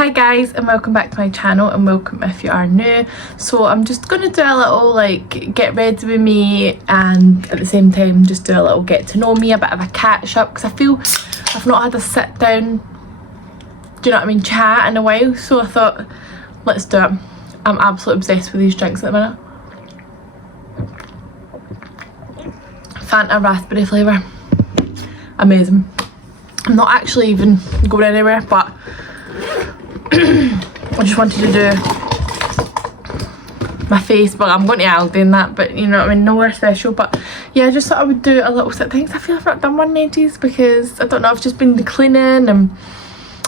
Hi guys, and welcome back to my channel, and welcome if you are new. So I'm just going to do a little like get ready with me, and at the same time just do a little get to know me, a bit of a catch up, because I feel I've not had a sit down, do you know what I mean, chat in a while. So I thought, let's do it. I'm absolutely obsessed with these drinks at the minute. Fanta raspberry flavour, amazing. I'm not actually even going anywhere, but I just wanted to do my face, but I'm going to Aldi and that, but you know what I mean, nowhere special. But yeah, I just thought I would do a little sit things. I feel I've not done one in ages because I don't know, I've just been cleaning. And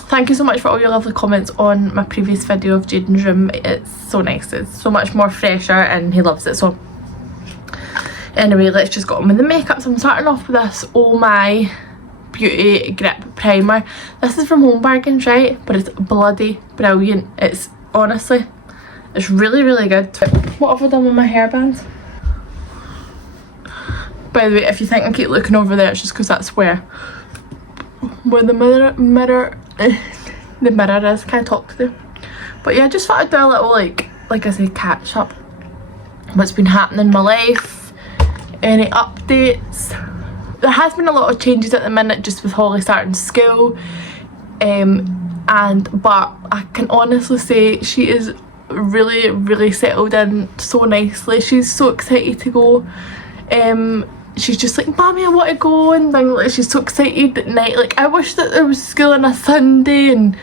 thank you so much for all your lovely comments on my previous video of Jaden's room. It's so nice, it's so much more fresher and he loves it. So anyway, let's just get on with the makeup. So I'm starting off with this Oh My Beauty Grip Primer. This is from Home Bargains, right? But it's bloody brilliant. It's honestly, it's really good. What have I done with my hairbands? By the way, if you think I keep looking over there, it's just because that's where the mirror the mirror is. Can I talk to you? But yeah, I just thought I'd do a little like I said, catch up. What's been happening in my life? Any updates? There has been a lot of changes at the minute, just with Holly starting school, but I can honestly say she is really settled in so nicely. She's so excited to go. She's just like, "Mommy, I want to go," and then like, she's so excited at night. Like, I wish that there was school on a Sunday, and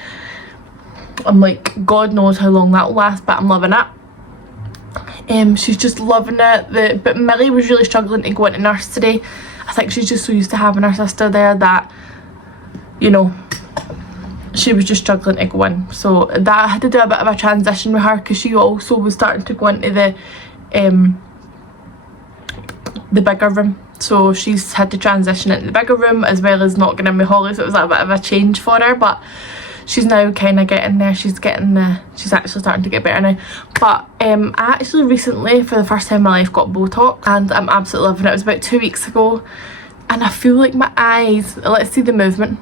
I'm like, God knows how long that'll last, but I'm loving it. She's just loving it. But Millie was really struggling to go into nursery. I think she's just so used to having her sister there that, you know, she was just struggling to go in. So that I had to do a bit of a transition with her, because she also was starting to go into the bigger room. So she's had to transition into the bigger room as well as not getting in with Holly. So it was a bit of a change for her, but she's now kind of getting there. She's actually starting to get better now. But I actually recently, for the first time in my life, got Botox, and I'm absolutely loving it. It was about 2 weeks ago, and I feel like my eyes, let's see the movement.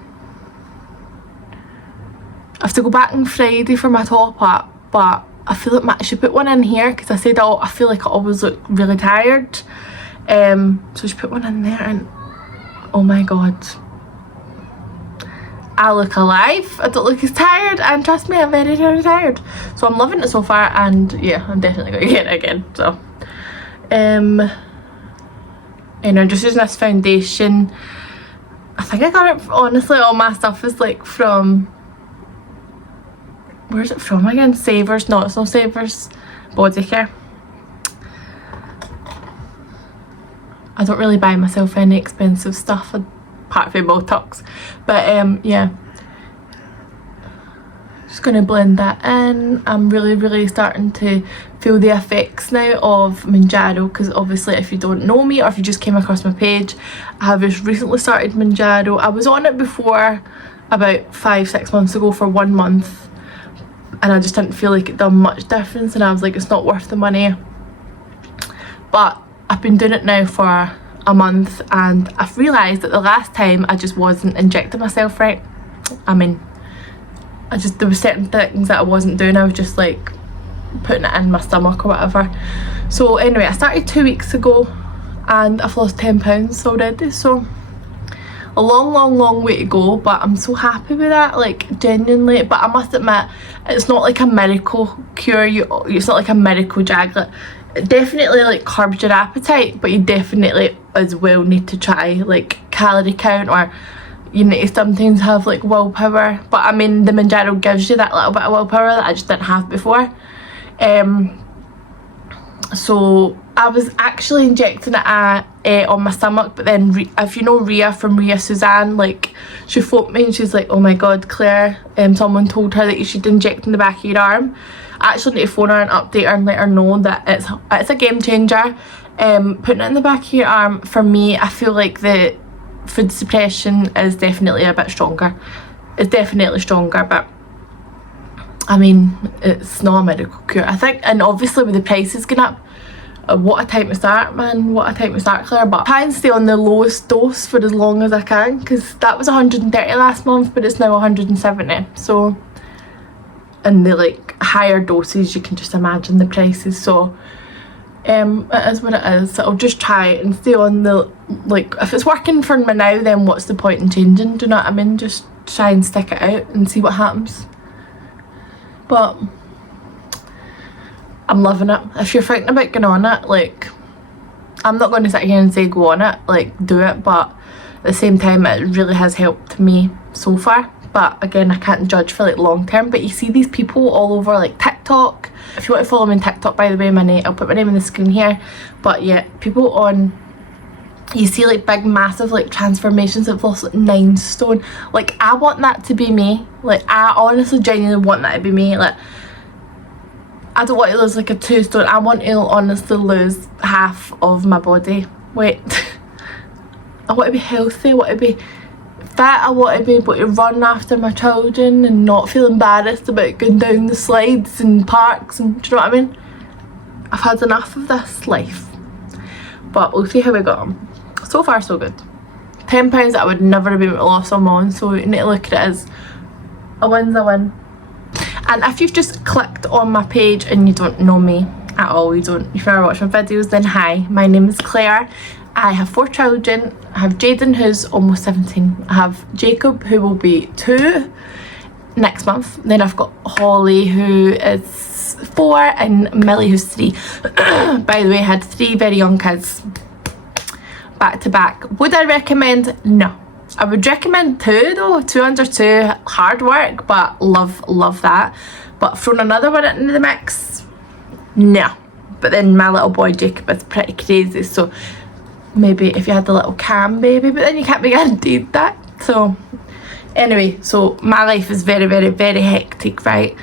I have to go back on Friday for my top up, but I feel like I should put one in here, because I said, oh, I feel like I always look really tired. So I should put one in there, and oh my god, I look alive. I don't look as tired, and trust me, I'm very tired. So I'm loving it so far, and yeah, I'm definitely going to get it again. So and I'm just using this foundation. I think I got it, honestly, all my stuff is like from, where's it from again? Savers? No, it's not Savers. Body Care. I don't really buy myself any expensive stuff apart from Botox, but yeah, just gonna blend that in. I'm really starting to feel the effects now of Mounjaro, because obviously if you don't know me, or if you just came across my page, I have just recently started Mounjaro. I was on it before about 5-6 months ago for 1 month, and I just didn't feel like it done much difference, and I was like, it's not worth the money. But I've been doing it now for a month, and I've realised that the last time I just wasn't injecting myself right. I mean, there were certain things that I wasn't doing. I was just like putting it in my stomach or whatever. So anyway, I started 2 weeks ago, and I've lost 10 pounds already. So a long way to go, but I'm so happy with that, like genuinely. But I must admit, it's not like a miracle cure. It's not like a miracle jag. Like, it definitely like curbs your appetite, but you definitely as well need to try like calorie count, or you need to sometimes have like willpower. But I mean, the Mounjaro gives you that little bit of willpower that I just didn't have before. So I was actually injecting it on my stomach, but then if you know Ria from Ria Suzanne, like she phoned me and she's like, oh my god, Claire, someone told her that you should inject in the back of your arm. I actually need to phone her and update her and let her know that it's a game changer. Putting it in the back of your arm, for me, I feel like the food suppression is definitely a bit stronger. It's definitely stronger, but I mean, it's not a medical cure, I think. And obviously with the prices going up, what a time to start, man. What a time to start, Claire. But I try and stay on the lowest dose for as long as I can, because that was 130 last month, but it's now 170. So and the like higher doses, you can just imagine the prices. So it is what it is. So I'll just try it and stay on the, like, if it's working for me now, then what's the point in changing, do you know what I mean? Just try and stick it out and see what happens. But I'm loving it. If you're thinking about going on it, like, I'm not going to sit here and say go on it, like, do it, but at the same time it really has helped me so far. But again, I can't judge for like long term. But you see these people all over like TikTok. If you want to follow me on TikTok, by the way, I'll put my name on the screen here. But yeah, people on, you see like big massive like transformations that have lost like 9 stone. Like, I want that to be me. Like, I honestly genuinely want that to be me. Like, I don't want to lose like a 2 stone. I want to honestly lose half of my body weight. I want to be healthy. I want to be fit. I want to be able to run after my children and not feel embarrassed about going down the slides and parks, and do you know what I mean? I've had enough of this life. But we'll see how we go on. So far so good. £10 that I would never have been able to lose on my own, so you need to look at it as a win's a win. And if you've just clicked on my page and you don't know me at all, you've never watched my videos, then hi, my name is Claire. I have 4 children. I have Jaden, who's almost 17. I have Jacob, who will be 2 next month. Then I've got Holly, who is 4, and Millie, who's 3. By the way, I had 3 very young kids back to back. Would I recommend? No. I would recommend 2 though. 2 under 2, hard work, but love that. But throwing another one into the mix, no. But then my little boy Jacob is pretty crazy, so maybe if you had the little Cam baby, but then you can't be guaranteed that. So anyway, so my life is very hectic, right?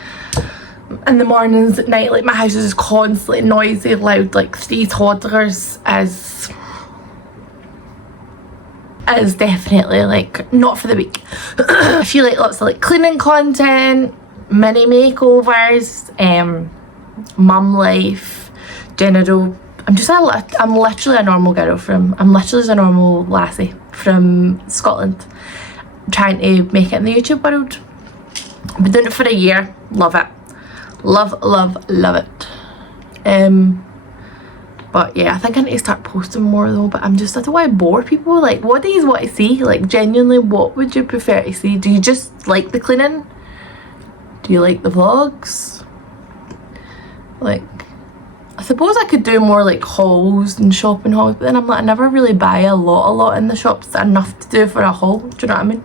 In the mornings, at night, like, my house is just constantly noisy, loud, like 3 toddlers is definitely like not for the week. I feel like lots of like cleaning content, mini makeovers, mum life, general. I'm literally a normal girl I'm literally a normal lassie from Scotland, trying to make it in the YouTube world. I've been doing it for a year. Love it. Love it. But yeah, I think I need to start posting more though, but I don't want to bore people. Like, what do you want to see? Like, genuinely, what would you prefer to see? Do you just like the cleaning? Do you like the vlogs? Like, I suppose I could do more like hauls and shopping hauls, but then I'm like, I never really buy a lot in the shops. Enough to do for a haul, do you know what I mean?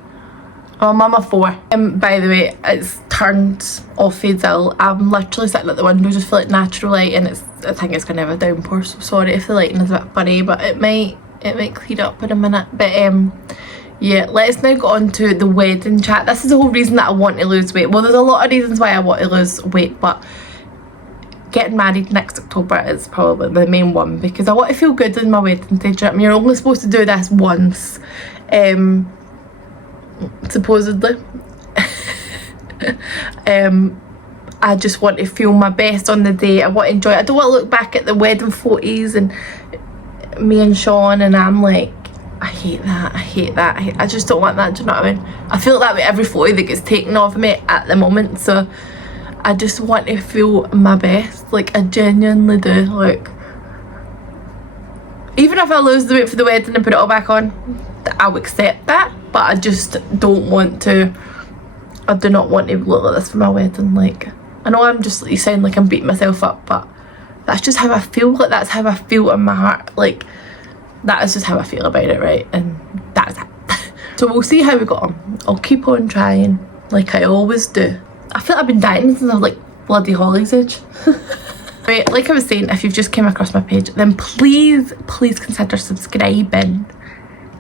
Oh, Mama 4. By the way, it's turned off Fades Ill. I'm literally sitting at the window just for like natural light, and I think it's gonna have a downpour, so sorry if the lighting is a bit funny, but it might clear up in a minute. But yeah, let's now go on to the wedding chat. This is the whole reason that I want to lose weight. Well, there's a lot of reasons why I want to lose weight, but getting married next October is probably the main one, because I want to feel good in my wedding day. I mean, you're only supposed to do this once, supposedly. I just want to feel my best on the day. I want to enjoy it. I don't want to look back at the wedding photos and me and Sean and I'm like, I hate that. I just don't want that, do you know what I mean? I feel that with every photo that gets taken of me at the moment, so I just want to feel my best. Like, I genuinely do. Like, even if I lose the weight for the wedding and put it all back on, I'll accept that, but I just don't want to. I do not want to look like this for my wedding. Like, I know you sound like I'm beating myself up, but that's just how I feel. Like, that's how I feel in my heart. Like, that is just how I feel about it, right? And that's it. So we'll see how we got on. I'll keep on trying, like I always do. I feel like I've been dieting since I was like bloody Holly's age. Right, like I was saying, if you've just came across my page, then please consider subscribing,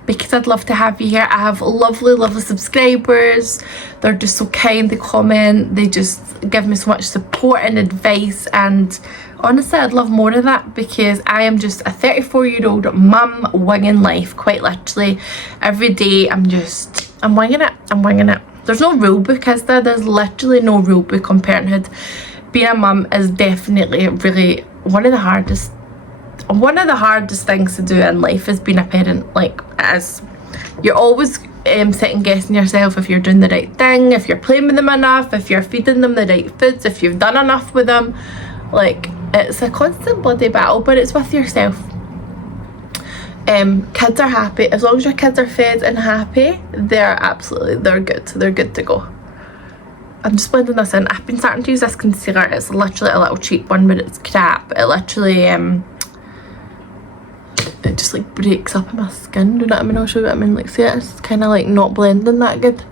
because I'd love to have you here. I have lovely subscribers. They're just so kind, they comment, they just give me so much support and advice, and honestly I'd love more of that, because I am just a 34-year-old mum winging life, quite literally. Every day I'm winging it. There's no rule book, is there? There's literally no rule book on parenthood. Being a mum is definitely really one of the hardest things to do in life, is being a parent. Like, it second guessing yourself if you're doing the right thing, if you're playing with them enough, if you're feeding them the right foods, if you've done enough with them. Like, it's a constant bloody battle, but it's with yourself. Kids are happy. As long as your kids are fed and happy, they're good. They're good to go. I'm just blending this in. I've been starting to use this concealer. It's literally a little cheap one, but it's crap. It literally it just like breaks up in my skin. Do you know what I mean? I'll show you what I mean. Like, see, it's kind of like not blending that good.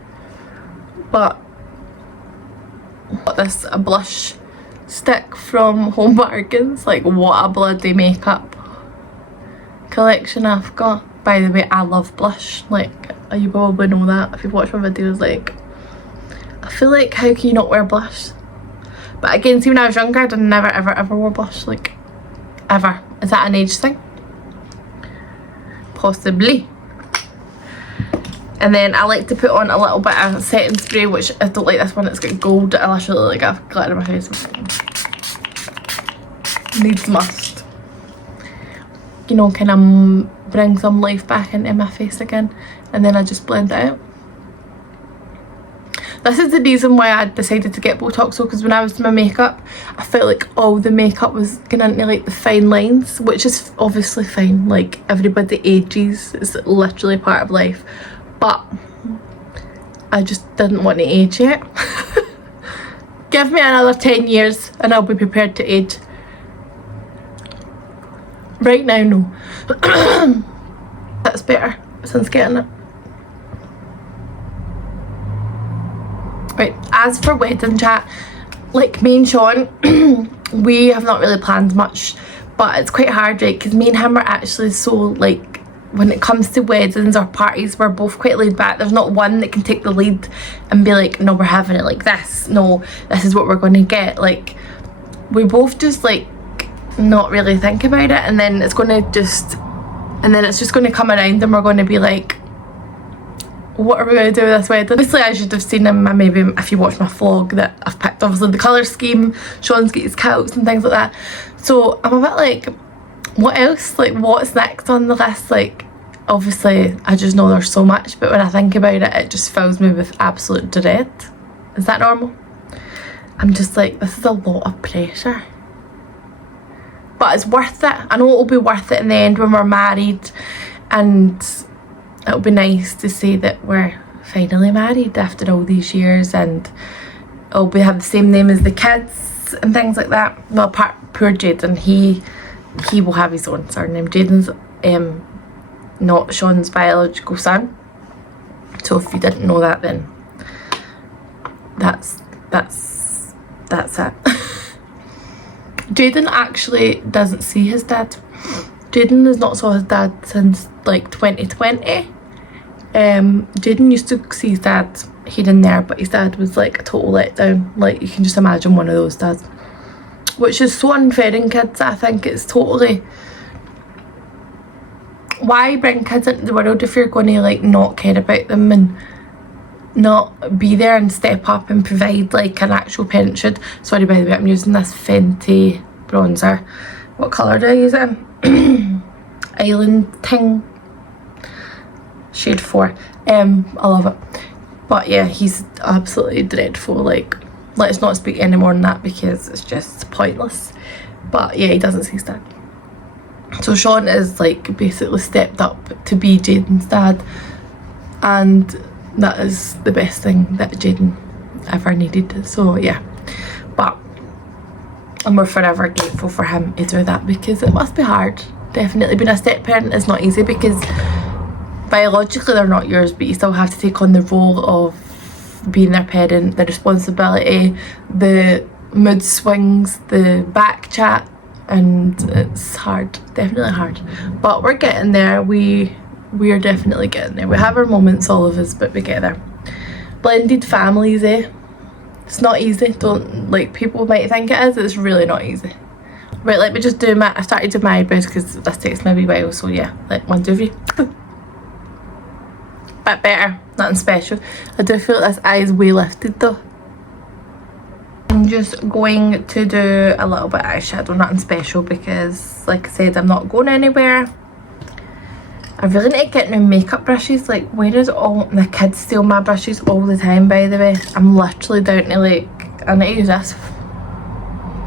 But got this a blush stick from Home Bargains. Like, what a bloody makeup collection I've got. By the way, I love blush. Like, you probably know that if you've watched my videos. Like, I feel like, how can you not wear blush? But again, see, when I was younger, I never ever wore blush. Like, ever. Is that an age thing? Possibly. And then I like to put on a little bit of setting spray, which I don't like this one. It's got gold. I literally like I've glitter in my face. Needs must. You know, kind of bring some life back into my face again. And then I just blend it out. This is the reason why I decided to get Botox though, because when I was doing my makeup, I felt like all the makeup was going into like the fine lines, which is obviously fine. Like, everybody ages. It's literally part of life. But I just didn't want to age yet. Give me another 10 years and I'll be prepared to age. Right now, no. That's better since getting it. Right, as for wedding chat, like, me and Sean, we have not really planned much, but it's quite hard, right, because me and him are actually so, like, when it comes to weddings or parties, we're both quite laid back. There's not one that can take the lead and be like, no, we're having it like this, no, this is what we're going to get. Like, we both just, like, not really think about it, and then it's going to just, and then it's just going to come around and we're going to be like, what are we going to do with this wedding? Obviously, I should have seen him, maybe if you watch my vlog, that I've picked obviously the colour scheme, Sean's got his kilts and things like that. So I'm a bit like, what else? Like, what's next on the list? Like, obviously, I just know there's so much, but when I think about it, it just fills me with absolute dread. Is that normal? I'm just like, this is a lot of pressure. But it's worth it. I know it'll be worth it in the end when we're married, and it'll be nice to say that we're finally married after all these years, and it'll have the same name as the kids and things like that. Well, poor Jaden, he will have his own surname. Jaden's not Sean's biological son, so if you didn't know that, then that's it. Jaden actually doesn't see his dad. Jaden has not saw his dad since like 2020. Jaden used to see his dad here and there, but his dad was like a total letdown. Like, you can just imagine one of those dads, which is so unfair in kids. I think it's totally, why bring kids into the world if you're going to like not care about them and not be there and step up and provide like an actual parent should. Sorry, by the way, I'm using this Fenty bronzer. What colour do I use it in? Island Ting shade 4. I love it. But yeah, he's absolutely dreadful. Like, let's not speak any more than that because it's just pointless. But yeah, he doesn't see his dad. So Sean is like basically stepped up to be Jaden's dad, and that is the best thing that Jaden ever needed. So yeah, and we're forever grateful for him to do that, because it must be hard. Definitely being a step parent is not easy, because biologically they're not yours, but you still have to take on the role of being their parent, the responsibility, the mood swings, the back chat, and it's hard, definitely hard. But we're getting there. We are definitely getting there. We have our moments, all of us, but we get there. Blended families, it's not easy. Don't, like, people might think it is, it's really not easy. Right, let me just do I started doing my eyebrows because this takes me a wee while, so yeah, like 1, 2, 3. Bit better, nothing special. I do feel like this eye is way lifted though. I'm just going to do a little bit of eyeshadow, nothing special, because like I said, I'm not going anywhere. I really need to get new makeup brushes. Like, where does all the kids steal my brushes all the time, by the way? I'm literally down to like, I need to use this.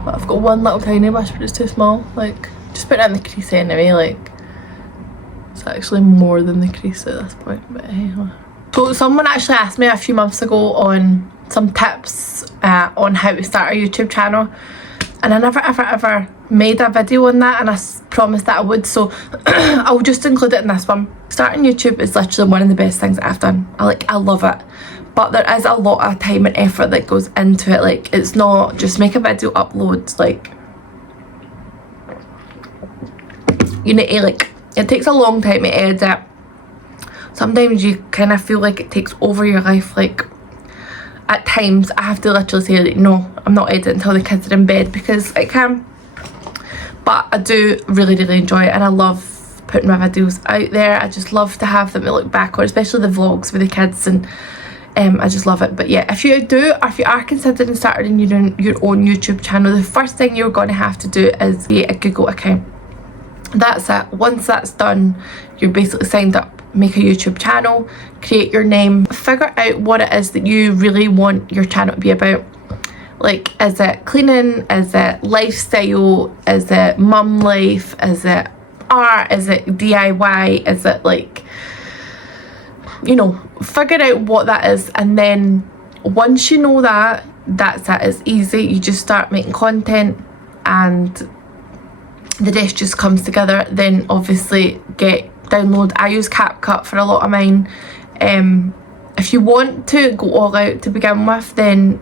But I've got one little tiny brush, but it's too small. Like, just put it in the crease anyway. Like, it's actually more than the crease at this point. But anyway. So someone actually asked me a few months ago on some tips on how to start a YouTube channel. And I never ever made a video on that, and I promised that I would, so I'll just include it in this one. Starting YouTube is literally one of the best things that I've done. I love it, but there is a lot of time and effort that goes into it. Like, it's not just make a video, upload. Like, you need to, like, it takes a long time to edit. Sometimes you kind of feel like it takes over your life. Like, at times I have to literally say, like, no, I'm not editing until the kids are in bed, because I can. But I do really enjoy it, and I love putting my videos out there. I just love to have them to look back on, especially the vlogs with the kids, and I just love it. But yeah, if you do, or if you are considering starting your own YouTube channel, the first thing you're going to have to do is create a Google account. That's it. Once that's done, you're basically signed up. Make a YouTube channel, create your name, figure out what it is that you really want your channel to be about. Like, is it cleaning, is it lifestyle, is it mum life, is it art, is it DIY, is it, like, you know, figure out what that is. And then once you know that, that's it. It's easy. You just start making content and the rest just comes together. Then obviously download. I use CapCut for a lot of mine. If you want to go all out to begin with, then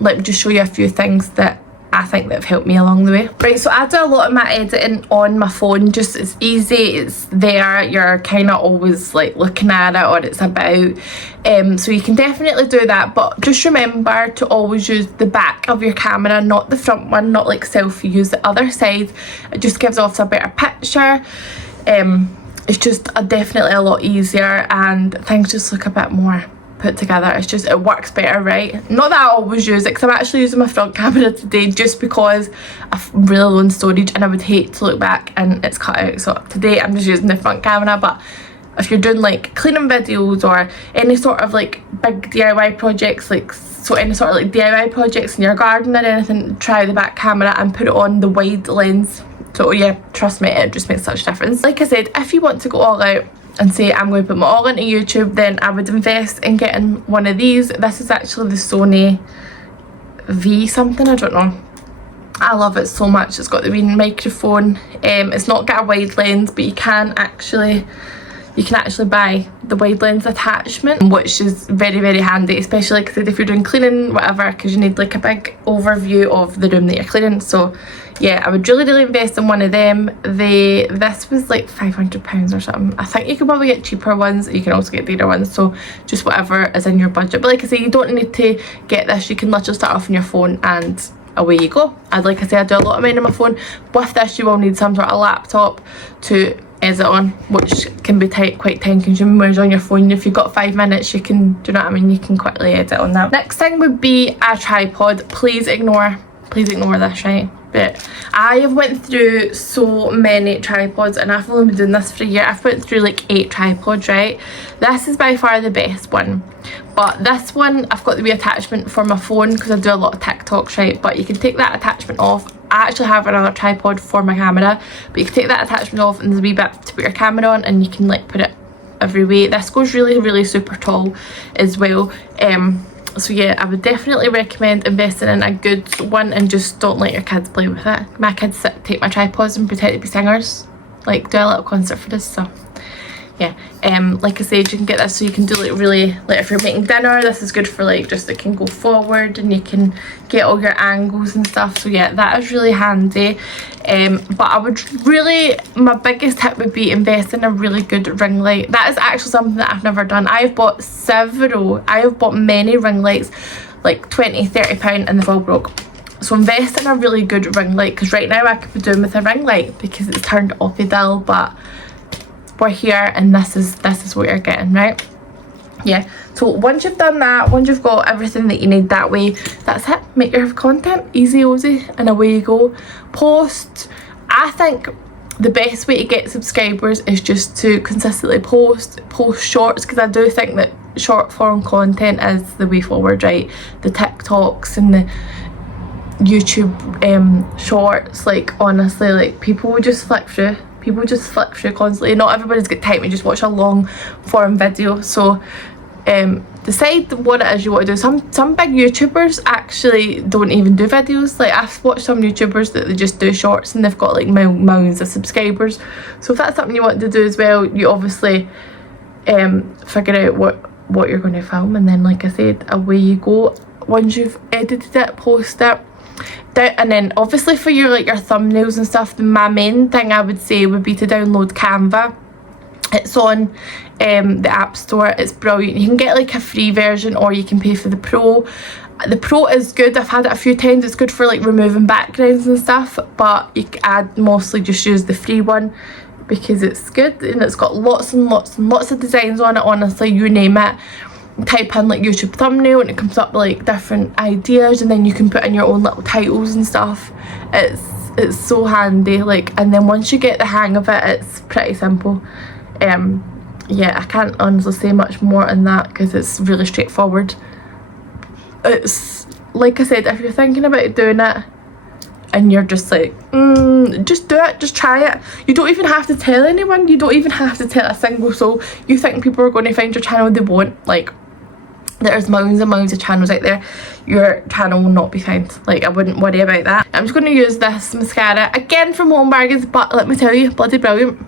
let me just show you a few things that I think that have helped me along the way. Right, so I do a lot of my editing on my phone. Just, it's easy, it's there, you're kind of always like looking at it, or it's about. So you can definitely do that, but just remember to always use the back of your camera, not the front one, not like selfie. Use the other side. It just gives off a better picture. It's just definitely a lot easier, and things just look a bit more put together. It's just, it works better, right? Not that I always use it, because I'm actually using my front camera today just because I've really low in storage and I would hate to look back and it's cut out. So today I'm just using the front camera. But if you're doing like cleaning videos or any sort of like big DIY projects, like any sort of like DIY projects in your garden or anything, try the back camera and put it on the wide lens. So yeah, trust me, it just makes such a difference. Like I said, if you want to go all out and say I'm going to put my all into YouTube, then I would invest in getting one of these. This is actually the Sony V something, I don't know. I love it so much. It's got the wee microphone. It's not got a wide lens, but you can actually buy the wide lens attachment, which is very handy, especially like if you're doing cleaning, whatever, because you need like a big overview of the room that you're cleaning. So yeah, I would really invest in one of them. This was like £500 or something. I think you can probably get cheaper ones, you can also get dearer ones, so just whatever is in your budget. But like I say, you don't need to get this. You can literally start off on your phone and away you go. Like I say, I do a lot of mine on my phone. With this, you will need some sort of laptop to edit on, which can be quite time consuming. Whereas on your phone, if you've got 5 minutes, you can, do you know what I mean, you can quickly edit on that. Next thing would be a tripod. Please ignore this, right? But I have went through so many tripods, and I've only been doing this for a year. I've went through like 8 tripods, right? This is by far the best one, but this one I've got the wee attachment for my phone because I do a lot of TikToks, right? But you can take that attachment off. I actually have another tripod for my camera, but you can take that attachment off and there's a wee bit to put your camera on, and you can like put it every way. This goes really super tall as well. So yeah, I would definitely recommend investing in a good one, and just don't let your kids play with it. My kids take my tripods and pretend to be singers, like do a little concert for this. So yeah, like I said, you can get this so you can do like really, like if you're making dinner, this is good for like just, it can go forward and you can get all your angles and stuff. So yeah, that is really handy. But I would really, my biggest tip would be invest in a really good ring light. That is actually something that I've never done. I have bought many ring lights, like £20-30, and they've all broke. So invest in a really good ring light, because right now I could be doing with a ring light because it's turned off a dial, but we're here and this is what you're getting, right? Yeah, so once you've done that, once you've got everything that you need that way, that's it. Make your content easy, and away you go. Post. I think the best way to get subscribers is just to consistently post shorts, because I do think that short form content is the way forward, right? The TikToks and the YouTube shorts, like honestly, like people will just flick through constantly. Not everybody's got time to just watch a long form video, so decide what it is you want to do. Some big YouTubers actually don't even do videos. Like I've watched some YouTubers that they just do shorts and they've got like millions of subscribers. So if that's something you want to do as well, you obviously figure out what you're going to film, and then like I said, away you go. Once you've edited it, post it. And then obviously for your thumbnails and stuff, my main thing I would say would be to download Canva. It's on the App Store. It's brilliant. You can get like a free version or you can pay for the Pro. The Pro is good. I've had it a few times. It's good for like removing backgrounds and stuff, but I'd mostly just use the free one because it's good and it's got lots and lots and lots of designs on it. Honestly, you name it. Type in like YouTube thumbnail and it comes up with like different ideas, and then you can put in your own little titles and stuff. It's so handy, like, and then once you get the hang of it, it's pretty simple. Yeah, I can't honestly say much more on that because it's really straightforward. It's like I said, if you're thinking about doing it and you're just like just do it, just try it. You don't even have to tell anyone, you don't even have to tell a single soul. You think people are going to find your channel, they won't. Like, there's millions and millions of channels out there. Your channel will not be found. Like, I wouldn't worry about that. I'm just going to use this mascara again from Home Bargains, but let me tell you, bloody brilliant.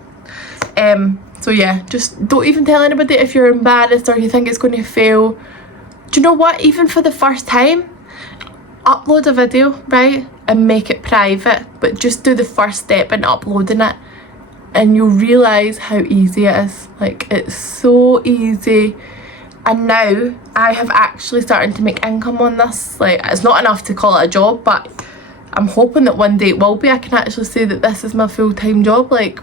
So yeah, just don't even tell anybody if you're embarrassed or you think it's going to fail. Do you know what, even for the first time, upload a video, right, and make it private, but just do the first step in uploading it and you'll realise how easy it is. Like, it's so easy. And now I have actually started to make income on this. Like, it's not enough to call it a job, but I'm hoping that one day it will be. I can actually say that this is my full-time job. Like,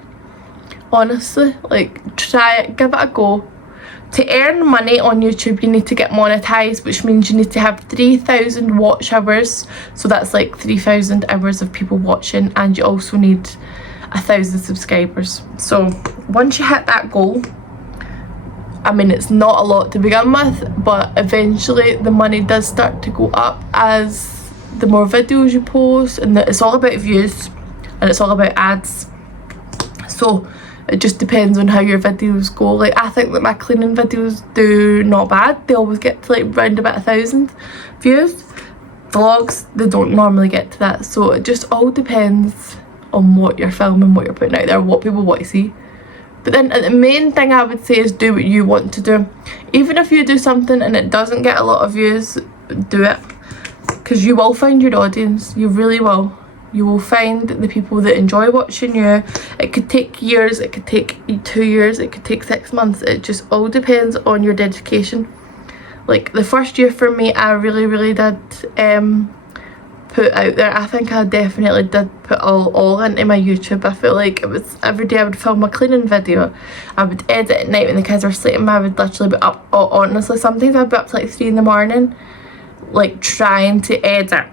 honestly, like, try it, give it a go. To earn money on YouTube, you need to get monetized, which means you need to have 3,000 watch hours. So that's like 3,000 hours of people watching, and you also need 1,000 subscribers. So once you hit that goal, I mean, it's not a lot to begin with, but eventually the money does start to go up as the more videos you post, and it's all about views and it's all about ads. So it just depends on how your videos go. Like, I think that my cleaning videos do not bad. They always get to like round about 1,000 views. Vlogs, they don't normally get to that. So it just all depends on what you're filming, what you're putting out there, what people want to see. But then the main thing I would say is do what you want to do. Even if you do something and it doesn't get a lot of views, do it. Because you will find your audience. You really will. You will find the people that enjoy watching you. It could take years, it could take 2 years, it could take 6 months. It just all depends on your dedication. Like, the first year for me, I really did put out there. I think I definitely did put all into my YouTube. I feel like it was every day I would film a cleaning video. I would edit at night when the kids were sleeping. I would literally be up, honestly, sometimes I'd be up to like 3 in the morning, like trying to edit.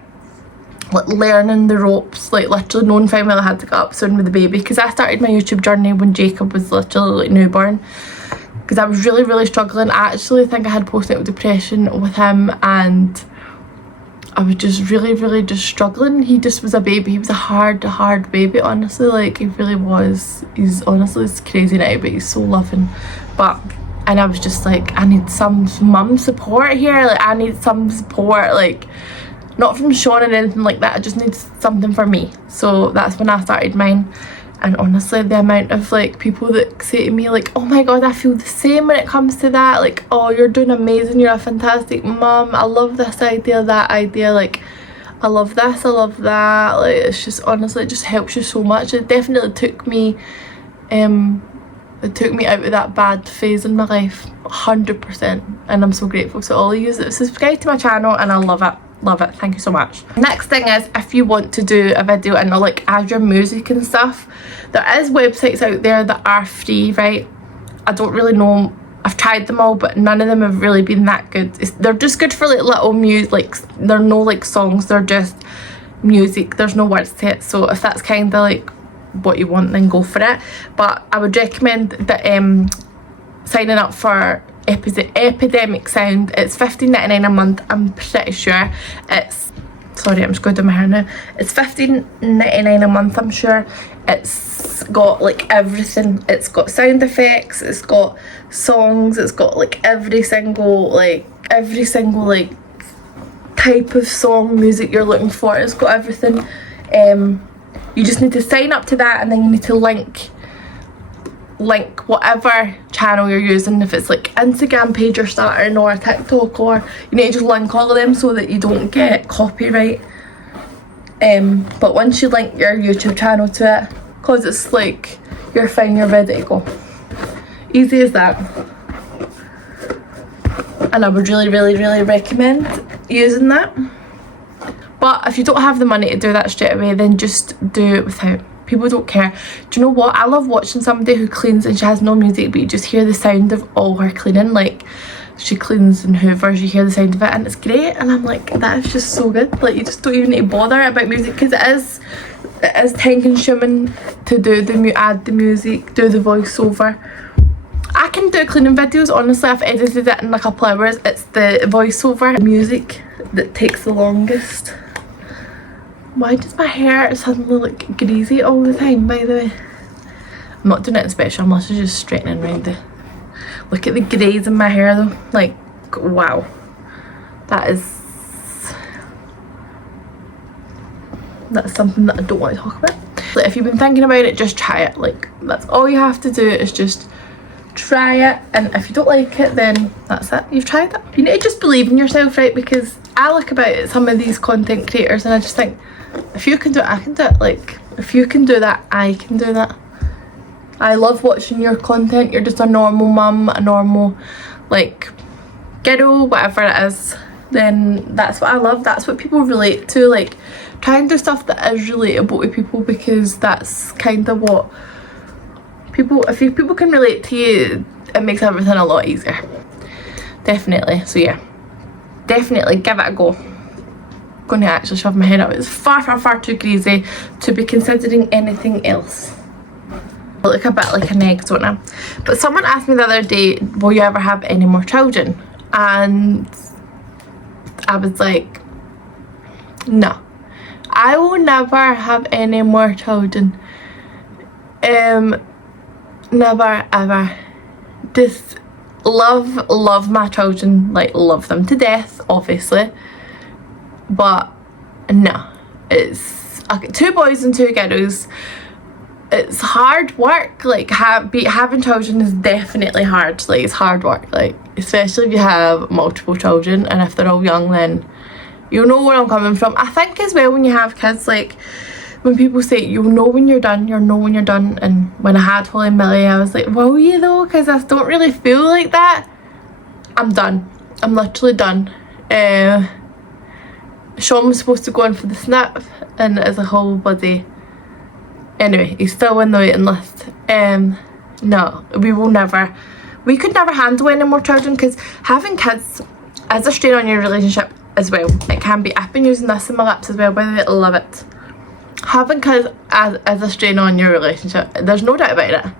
Like, learning the ropes, like literally knowing fine well I had to get up soon with the baby, because I started my YouTube journey when Jacob was literally like newborn, because I was really struggling. I actually think I had postnatal depression with him, and I was just really just struggling. He just was a baby. He was a hard baby, honestly. Like, he really was. He's honestly, it's crazy now, but he's so loving. And I was just like, I need some mum support here. Like, I need some support, like, not from Sean and anything like that. I just need something for me. So that's when I started mine. And honestly, the amount of like people that say to me like, oh my god, I feel the same when it comes to that. Like, oh, you're doing amazing, you're a fantastic mum, I love this idea, that idea, like, I love this, I love that. Like, it's just, honestly, it just helps you so much. It definitely took me out of that bad phase in my life, 100%. And I'm so grateful to all of you that subscribe to my channel, and I love it. Love it, thank you so much. Next thing is, if you want to do a video and like add your music and stuff, there is websites out there that are free, right? I don't really know, I've tried them all, but none of them have really been that good. They're just good for like little music, like they're no like songs, they're just music, there's no words to it. So if that's kind of like what you want, then go for it. But I would recommend that signing up for Epidemic Sound. It's $15.99 a month. I'm pretty sure it's, sorry, I'm just going to do my hair now. It's $15.99 a month, I'm sure. It's got like everything. It's got sound effects, it's got songs, it's got like every single like type of song, music you're looking for. It's got everything. You just need to sign up to that, and then you need to link whatever channel you're using. If it's like Instagram page you're starting, or a TikTok, or you need to just link all of them so that you don't get copyright. But once you link your YouTube channel to it, because it's like you're fine, you're ready to go. Easy as that. And I would really recommend using that. But if you don't have the money to do that straight away, then just do it without. People don't care. Do you know what? I love watching somebody who cleans and she has no music, but you just hear the sound of all her cleaning. Like, she cleans and hoovers, you hear the sound of it, and it's great. And I'm like, that is just so good. Like, you just don't even need to bother about music, because it is time consuming to do add the music, do the voiceover. I can do cleaning videos, honestly. I've edited it in a couple hours. It's the voiceover music that takes the longest. Why does my hair suddenly look greasy all the time, by the way? I'm not doing it special, I'm literally just straightening around the... Look at the greys in my hair though. Like, wow. That's something that I don't want to talk about. Like, if you've been thinking about it, just try it. Like, that's all you have to do, is just try it. And if you don't like it, then that's it. You've tried it. You need to just believe in yourself, right? Because I look about it, some of these content creators, and I just think, if you can do it, I can do it. Like, if you can do that, I can do that. I love watching your content. You're just a normal mum, a normal, like, girl, whatever it is. Then that's what I love. That's what people relate to. Like, try and do stuff that is relatable to people, because that's kind of what people, if people can relate to you, it makes everything a lot easier. Definitely. So yeah, definitely give it a go. Going to actually shove my head up. It's far too greasy to be considering anything else. I look a bit like an egg, don't I? But someone asked me the other day, will you ever have any more children? And I was like, no, I will never have any more children. Never ever. Just love my children, like love them to death, obviously. But no, it's 2 boys and 2 girls. It's hard work. Like, having children is definitely hard. Like, it's hard work. Like, especially if you have multiple children, and if they're all young, then you'll know where I'm coming from. I think as well, when you have kids, like, when people say you'll know when you're done, you'll know when you're done. And when I had Holly and Millie, I was like, will you though? Because I don't really feel like that. I'm done. I'm literally done. Sean was supposed to go in for the snap, and as a whole bloody... Anyway, he's still in the waiting list. No, we could never handle any more children, because having kids is a strain on your relationship as well. It can be. I've been using this in my lips as well, by the way, I love it. Having kids is a strain on your relationship. There's no doubt about it.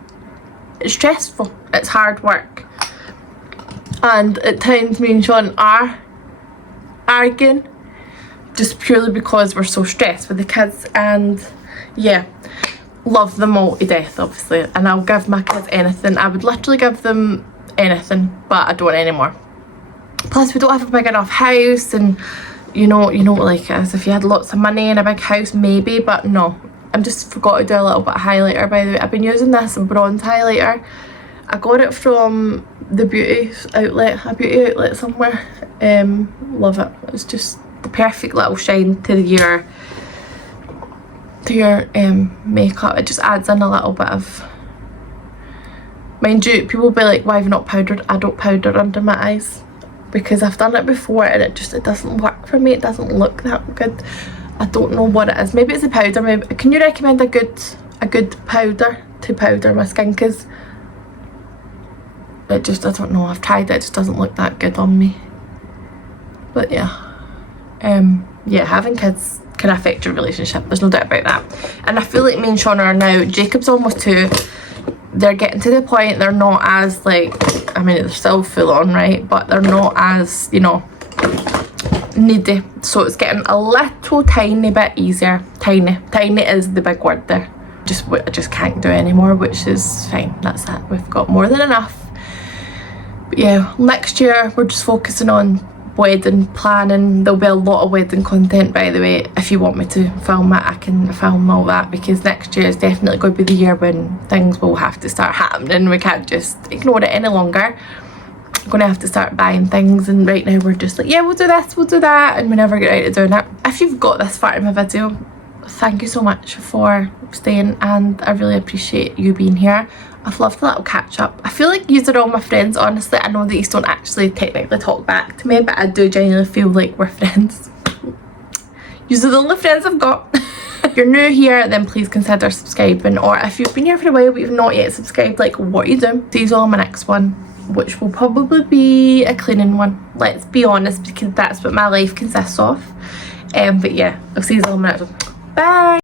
It's stressful. It's hard work. And at times me and Sean are arguing, just purely because we're so stressed with the kids. And yeah, love them all to death, obviously, and I'll give my kids anything. I would literally give them anything, but I don't want any more. Plus, we don't have a big enough house, and you know like as if you had lots of money and a big house, maybe, but no. I just forgot to do a little bit of highlighter, by the way. I've been using this bronze highlighter. I got it from the beauty outlet somewhere. Love it. It's just the perfect little shine to your makeup. It just adds in a little bit of... Mind you, people will be like, why have you not powdered? I don't powder under my eyes, because I've done it before and it doesn't work for me. It doesn't look that good. I don't know what it is. Maybe it's a powder. Maybe can you recommend a good powder to powder my skin? Because it just, I don't know, I've tried it, it just doesn't look that good on me. But yeah, yeah, having kids can affect your relationship, there's no doubt about that. And I feel like me and Shauna are now, Jacob's almost 2, they're getting to the point, they're not as like, I mean they're still full on, right, but they're not as, you know, needy, so it's getting a little tiny bit easier. Tiny is the big word there. I just can't do anymore, which is fine, that's it, we've got more than enough. But yeah, next year we're just focusing on wedding planning. There'll be a lot of wedding content, by the way. If you want me to film it, I can film all that, because next year is definitely going to be the year when things will have to start happening. We can't just ignore it any longer. I'm going to have to start buying things, and right now we're just like, yeah, we'll do this, we'll do that, and we never get around to doing it. If you've got this far in my video, thank you so much for staying, and I really appreciate you being here. I've loved a little catch up. I feel like these are all my friends, honestly. I know that you don't actually technically talk back to me, but I do genuinely feel like we're friends. These are the only friends I've got. If you're new here, then please consider subscribing, or if you've been here for a while but you've not yet subscribed, like, what are you doing? See you all on my next one, which will probably be a cleaning one, let's be honest, because that's what my life consists of. But yeah, I'll see you all on my next one. Bye.